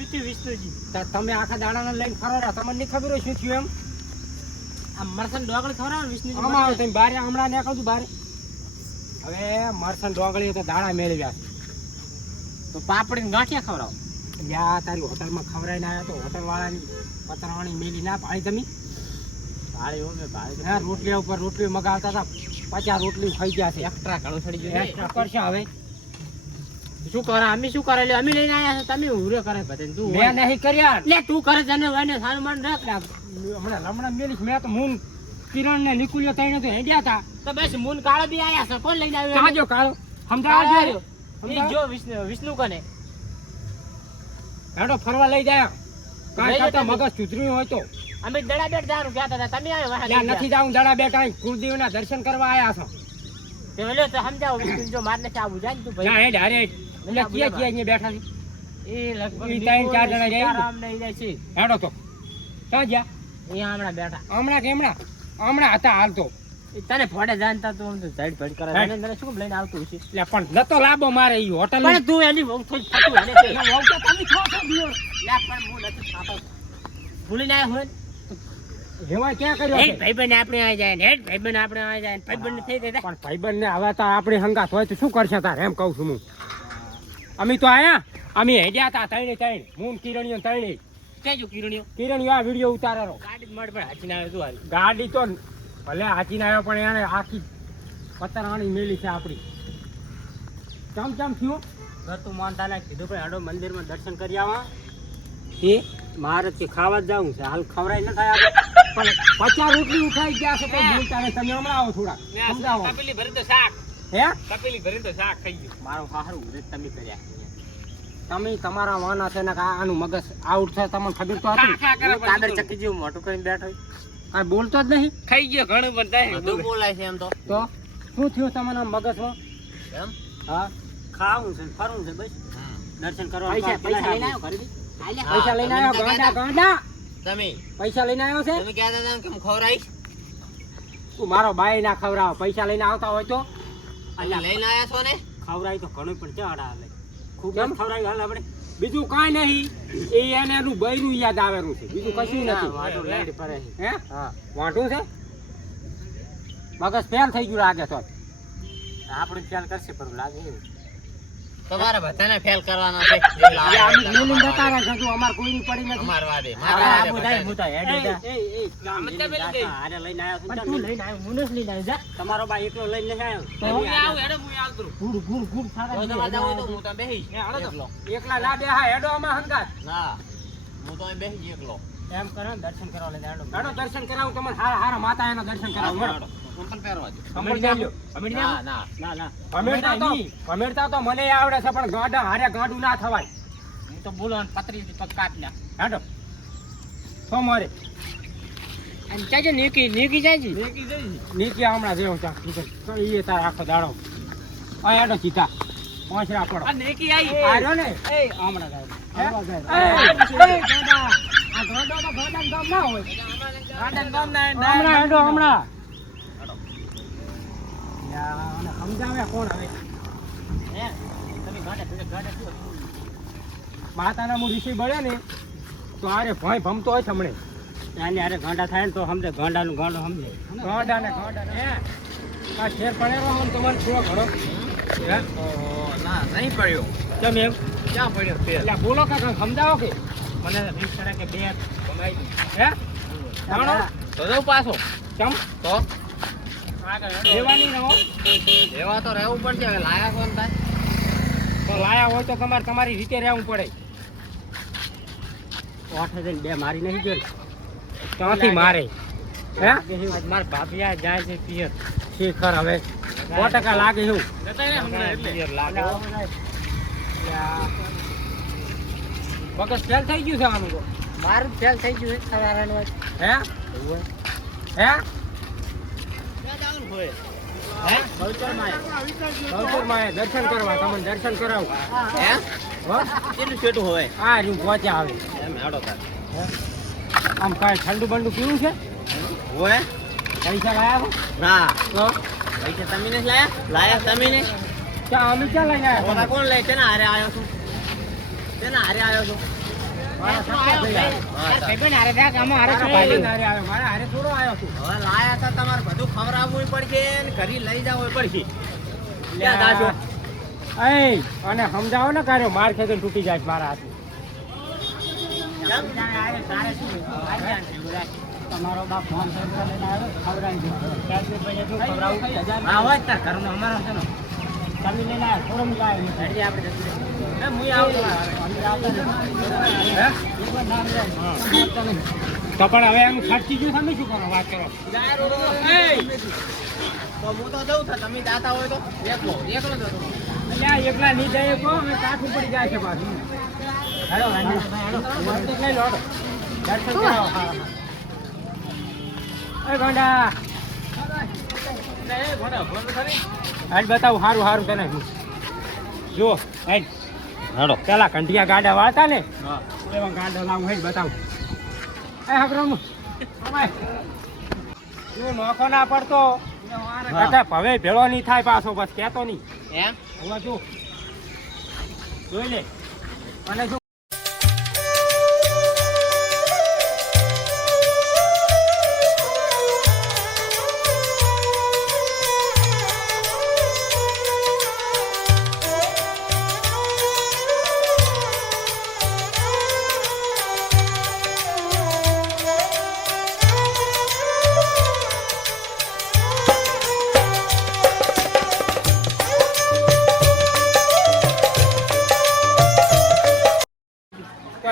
શું થયું વિષ્ણુજી? તમે આખા દાડાને લઈને ફરો રહ્યા, તમને નહીં ખબર હોય શું થયું એમ? આ મરસન ડોગળ ખવડાવો ને વિષ્ણુજી. આમાં આવો તમે બારે, હમણાં નીકળું છું બારે. હવે મરસન ડોગળી તો દાડા મેળવ્યા છે. તો પાપડી ને ગાંઠિયા ખવડાવો. યા તારી હોટલમાં ખવડાવીને આવ્યા તો હોટલ વાળાની પતરાણી મેલી ના પાડી તમે. ભાડે હો મેં ભાડે. હા, રોટલી ઉપર રોટલી મગાવતા હતા, 50 રોટલી ખાઈ ગયા છે. એક્સ્ટ્રા ઘણું ચડી ગયું. એક્સ્ટ્રા કરશે હવે. શું કરે અમે શું કરે લે અમે લઈને આયા છે તમે ઉરે કરે બધાને તું મેં નહીં કર્યા. લે તું કરે જને વાને સારું માન રાખ. હમણાં મેલીશ. મેં તો મૂન કિરણ ને નિકુલ્યો તઈને તો હેડ્યા હતા. તો બસ મૂન કાળો બી આયા છે કોણ લઈને આવ્યો? કાજો કાળો સમજાવજો. એ જો વિષ્ણુ કને હેડો ફરવા લઈ જાય. કાંઈ લઈ કરતા જતા મગજ સુધર્યું હોય તો. અમે દડા બેટ જારું કહેતા હતા તમે આવ્યો વાહ ત્યાં નથી જાઉં દડા બેટા, કુળદેવના દર્શન કરવા આયા છો. તે લે તો સમજાવો વિષ્ણુ જો માર ને આવું જાય ને તું ના ભાઈ. હેડ હારે હેડ. એટલે ક્યાં અહીંયા બેઠા છે? એ લગભગ ઈ ત્રણ ચાર જણા જાય ને? આરામ નહીં જાય છે. હેડો તો ક્યાં ગયા? અહીંયા હમણાં બેઠા. હમણાં કેમણા? હમણાં હતા હાલ તો. એ તને ફોડે જાણતા તું આમ તો ઝાડ ભડ કરે હેડ. મને શું લઈને આવતું છે? એટલે પણ નતો લાંબો મારે ઈ હોટલ. પણ તું એની વહુ થોડી ફાટું હાલે છે. વહુ તો તમે છો છો દિયો. લે પણ હું નથી ખાતો. ભૂલીને આવ્યો હોય ને? હેવાય ક્યાં કર્યો હેડ છે? ભાઈબંધ આપણે આવી જાય ને હેડ ભાઈબંધ આપણે આવી જાય ને ભાઈબંધ થઈ જાય. પણ ભાઈબંધ ને હવે તો આપણી હંગાત હોય તો શું કરશે તાર? એમ કહું છું હું. અમે તો આયા, અમે હેડ્યા હતા ત્રણે મૂન કિરણીઓ ત્રણે. ક્યાં જો કિરણીઓ? કિરણીઓ આ વિડીયો ઉતારેલો. ગાડી જ મળે પણ હાચીને આવ્યો તું હારી. ગાડી તો ભલે હાચીને આવ્યો પણ એને આખી પતરાણી મેલી છે આપણી. ચમ ચમ થયું? ઘર તું માનતા ના કીધું પણ હાડો મંદિરમાં દર્શન કરી આવા. એ મારે કે ખાવા જ જવું છે હાલ ખવરાય ન થાય આપણે. પણ 50 રોટલી ઉઠાઈ ગયા છે તો બોલતા ને તમે હમણાં આવો થોડા સમજાવો. તપેલી ભરી તો શાક. હે તપેલી ભરી તો શાક ખાઈ ગયું. મારો હારું ઉરે તમે કર્યા. તમે તમારા વાના છે ને કે આનું મગજ આઉટ છે તમને ખબર તો હતી? કાદર ચકી જેવું મોટું કરીને બેઠો. કાંઈ બોલતો જ નહીં. ખાઈ ગયો ઘણું બધા. બધું બોલાય છે એમ તો. તો શું થયું તમારા મગજમાં? એમ હા, ખાવું છે ફરવું છે બસ. દર્શન કરવા પૈસા લઈને આવ્યો ઘરેથી. પૈસા લઈને આવ્યો? ગાંડા ગાંડા તમે પૈસા લઈને આવ્યો છે? તમે કહેતા હતા કે હું ખવરાઈશ. તું મારો બાઈ ના ખવડાવ. પૈસા લઈને આવતા હોય તો અલ્યા લઈને આયા છો ને? ખવડાવી તો ઘણું પણ ચડા હાલે. ખૂબ કેમ? ખવરાઈ હાલ આપણે. બીજું કાંઈ નહીં. એ એને એનું બૈરું યાદ આવેલું છે, બીજું કશું નથી. વાટો લાઈટ પડે છે. હે હા વાંઢું છે? મગજ ફેલ થઈ ગયું લાગે તો. આપણે ફેલ કરશે પણ લાગે એવું. તમારે બધાને ફેલ કરવાના છે. મેલીને જતા રહે છે, હજુ અમારે કોઈની પડી નથી. અમાર વાદે પણ તું લઈને આવ્યો મુનસ લઈને આવ્યો જા. તમારો બા એકલો લઈને નથી આવ્યો. તો હું આવું હેડો હું આવતું. ગુડ ગુડ ગુડ સારા તો તમારે જાવું હોય તો હું તો બેહી એકલો. એકલા ના બેહા. હેડો આમાં હંગાત. ના હું તો અહીં બેહી એકલો. એમ કરો ને દર્શન કરવા લઈ હેડો. હેડો દર્શન કરાવું તમને. હારા હારા માતા એના દર્શન કરાવું. હેડો. કુંપલ પહેરવા દે. અમરતા લ્યો. ના ના ના ના અમેરતા તો મને આવડે છે પણ ગાંડા હારે ગાંડું ના થવાય. હું તો બોલો પતરી પગ કાપ લ્યા. હેડો તો મારે અને ચાચા નીકી જાય છે. નીચે હમણાં જેવું ચા તો એ તાર આખો દાડો. આ હેડો સીધા પાંચરા પડો. આ નીકી આવી. આર્યો ને એ હમણાં જાય. ગાંડા આ ગાંડો તો ગાંડા ગામ ના હોય. હમણાં હેડો હમણાં. યા, આને સમજાવે કોણ હવે? હે તમે ગાડા શું? માતાના હું ઋષિ બળ્યો ને તો આરે ભય ભમતો હોય હમણે. આને અરે ગાંડા થાય ને તો સમજે ગાંડાનું ગાંડો સમજે. ગાંડા ને હે આ શેર પડેલો હોય ને તમારે થોડો ઘણો. હે ના નહીં પડ્યો. કેમ એમ? ક્યાં પડ્યો ફેર? એટલે બોલો કાકા સમજાવો કે મને વીસ ટકા કે બે કમાઈ હે જાણો તો દઉં પાછો. કેમ તો લેવાની રહો એવા તો રહેવું પડશે. હવે લાયા કોણ થાય? તો લાયા હોય તો તમારે તમારી રીતે રહેવું પડે. 8,000 બે મારી નહીં ગયો. ત્યાંથી મારે હે મારા ભાભી જાય છે પિયર. શિખર હવે 100% લાગે એવું. પિયર લાગે. મગજ ફેલ થઈ ગયું છે આનું તો. મારું ફેલ થઈ ગયું છે સવારનું. હે હે બહુચરમાં દર્શન કરવા તમને દર્શન કરાવું. હે હો કેટલું છેટું હોય? આ રહ્યું પહોંચ્યા આવે. એમ હેડો તાર. આમ કાંઈ ઠંડુ બંડુ પીવું છે? હોય પૈસા લાયા છો? ના તો પૈસા તમે નથી લાયા? લાયા તમે ને? ક્યાં અમે ક્યાં લઈને આવ્યા? કોણ લઈ? તેના હારે આવ્યો છું. તેના હારે આવ્યો છું. મારા સત્તા થઈ ગયા. ભાઈબંધ હારે થયા કે આમાં હારે મારા ચડાઈ ભાઈબંધ હારે આવ્યો. મારા હારે થોડો આવ્યો છું. હવે લાયા હતા તમારે બધું ખવડાવવું પડશે ને ઘરે લઈ જવું પડશે લ્યા દાજો એય, અને સમજાવો ને કાર્યો માર ખેતો તૂટી જાય છે મારા હાથે. તમારો બાપ ફોન કરીને લઈને આવ્યો, ખવડાવી દીધો. ત્યારથી પછી શું ખવડાવું? હા હોય તાર ઘરનો અમારો છે ને તમે લઈને આવ્યા, થોડો મિલ આવ્યો. હજી આપણે જતું રહીએ. હું આવતો અંદર આવતા નથી. હે? એકવાર નામ લે. હા. આવતા નથી. તો પણ હવે એનું ખર્ચી ગયું, તમે શું કરો? વાત કરો. તો હું તો જઉં છું તમે જાતા હોય તો એકલો એકલો જતો અલ્યા, એકલા નહીં જઈએ કહો, અમે કાઠું પડી જાય છે પાછું. Hello, hello. મસ્ત લઈ લો, હેલો. દર્શન કરાવો. હા. એ ગોંડા. હાલ બતાવું સારું સારું તને હું. જો હેડ હેડો પેલા કંઠિયા ગાડા વાળતા ને એવા ગાડા લાવું હેડ બતાવું. એ હકરમ તું નોખો ના પડતો હવે ભેળો નહીં થાય પાછો, બસ કહેતો નહીં. એમ હવે જો જોઈ લે. અને જો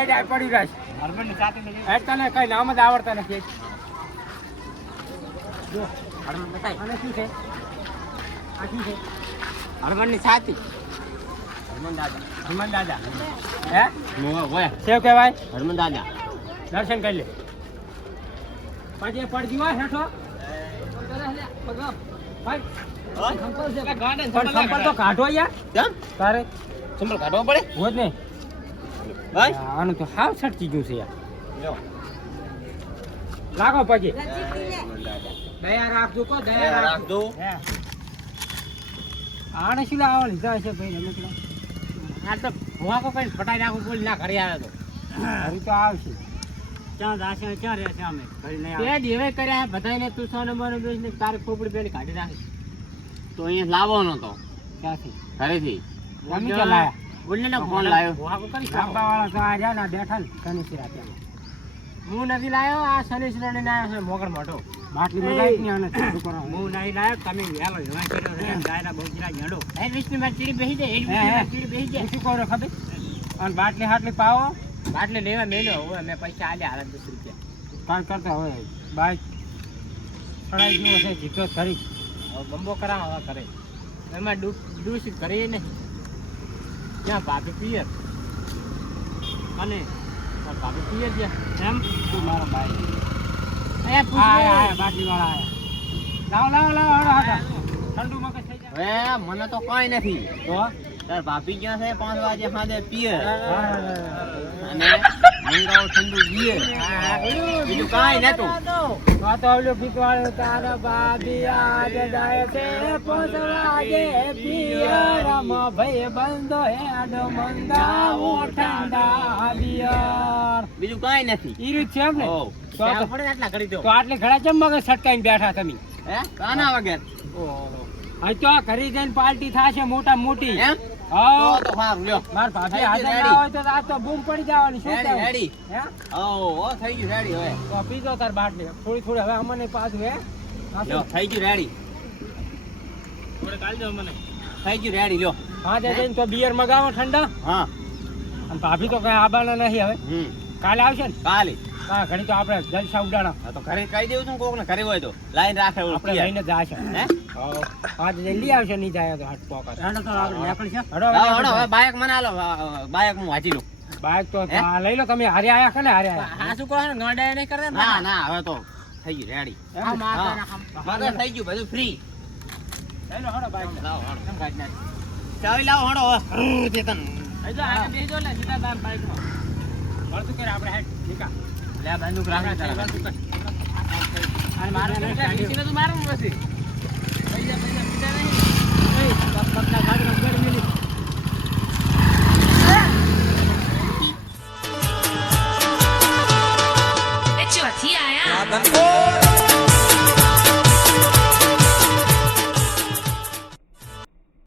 હેડ આ પડી જાય. હરબંધની સાથે હેડ તને કઈ નામ જ આવડતા નથી. જો હરબંધ બતાય અને શું છે? આ શું છે? હરબંધની સાથે હરમન દાદા હનુમાન દાદા. હે હોય સેવ કહેવાય. હરમન દાદા દર્શન કરી લે. પછી પડજી હોય હેઠો. સંપર્ક તો કાઢો યાર. કેમ તારે સંભળ કાઢવો પડે હોય જ નહીં. ભાઈ આનું તો હાવ છટકી ગયું છે યાર. લાગો પછી દયા રાખજો કો, દયા રાખજો. હે આને શું લાવવા લીધા હશે ભાઈ? અમે તો આ તો ભુવા કો કઈ ફટાઈ નાખું બોલ ના ઘરે આવે તો હરી તો આવશે. ક્યાં દાશે ક્યાં રહે છે અમે ઘરે નહીં આવે તે દેવે કર્યા બધાને તું 100 નંબરનો બેસને તારી ખોપડી પેલી કાઢી નાખી તો અહીંયા લાવવાનો તો ક્યાંથી? ઘરેથી તમે ક્યાં લાયા? બોલને ના ફોન લાવ્યો ભુવા કો કરી વાળા તો આ રહ્યા ને બેઠા ને કનીસી રાતે. હું નથી લાવ્યો આ સનીશ નો લઈને આવ્યો છે મોગર મોટો બાટલી મંગાવી ને આને ચાલુ કરો. હું નહીં લાવ્યો તમે વેલો હેવા કર્યો છે ડાયરા બહુચરા જડો એ વિષ્ણુ માં ચીડી બેસી જાય એ વિષ્ણુ માં ચીડી બેસી જાય શું કરો ખબર? અને બાટલી હાટલી પાવો બાટલે લેવા મેલ્યો હવે મેં પૈસા આલ્યા હાલત 10 રૂપિયા કાંઈ કરતા હોય બાઈક ચડાઈ ગયો છે જીતો ખરી. હવે બંબો કરાવ હવે કરે એમાં ડૂસ કરે નહીં ત્યાં ભાભી પિયર અને ભાભી પિયર જ્યાં એમ તું મારો ભાઈ. એ આયા બાટલી વાળા આયા. લાવો લાવો લાવો હડો હડો. ઠંડુ મગજ થઈ જાય. હવે મને તો કઈ નથી તો તાર ભાભી ક્યાં છે 5 વાગે સાંજે પિયર હા. અને મંગાવો ઠંડુ બિયર બીજું કાંઈ નતું આ તો ઓલું ગીત વાળું તારા ભાભી આજ જાય છે 5 વાગે પિયરમાં ભાઈ બંધો હેડો મંગાવો ઠંડા બિયર. બીજું કાંઈ નથી ઈ રીત છે એમ ને? હોવ. તો ત્યાં પડે ને આટલા કરી દો તો આટલે ઘણા ચમ મગજ છટકાઈને બેઠા તમે. હે કાના વગર અહીં તો આ ઘરે જઈને પાર્ટી થાશે મોટા મોટી. એમ હા તો સારું લ્યો માર ભાભી હાજર ready. ના હોય તો આ તો બૂમ પડી જવાની. શું રેડી કહેવું? રેડી હે ઓ થઈ ગયું રેડી હવે તો પીજો તાર બાટલી થોડી થોડી હવે અમને પાછું હે લ્યો થઈ ગયું રેડી થોડે કાઢજો મને. થઈ ગયું રેડી લ્યો હા જઈને તો બિયર મગાવો ઠંડા. હા અને ભાભી તો કઈ આબાના નહીં હવે. કાલે આવશે ને? કાલે હા ઘડી તો આપણે જલસા ઉડાડો. હા તો ઘરે કહી દેવું છું કોક ને ઘરે હોય તો લાઈન રાખે ઓલું આપણે પિયર. લઈને જ આવશે. હે હા તો જલ્દી આવશે નહીં જાય તો હાથ પોકર. હેડો તો આપણે નીકળશે હડો લાવો હેડો હવે બાઇક મને આલો બાઇક હું વાંચી લઉં બાઈક તો હે? આ લઈ લો તમે. હારે આયા કે ને હારે આયા? હા શું કહો ને ગાંડા નહીં કરતા ના ના હવે તો થઈ ગયું રેડી એમ? હા માતા થઈ ગયું બધું ફ્રી લઈ લો હડો બાઈક. લાવો હેડો કેમ કાઢી નાખ ચાવી લાવો હેડો હવે ચેતન અહીં તો આગળ બેસી જાઓ ને સીધા તાર બાઈકમાં. મળતું કરે આપણે હેડ નીકા. લે બંદૂક રાખી તારા અને મારે નીચે તો મારવું પછી પૈસા પીધા નહીં. પગના ગાડીમાં ગરમી ધનકો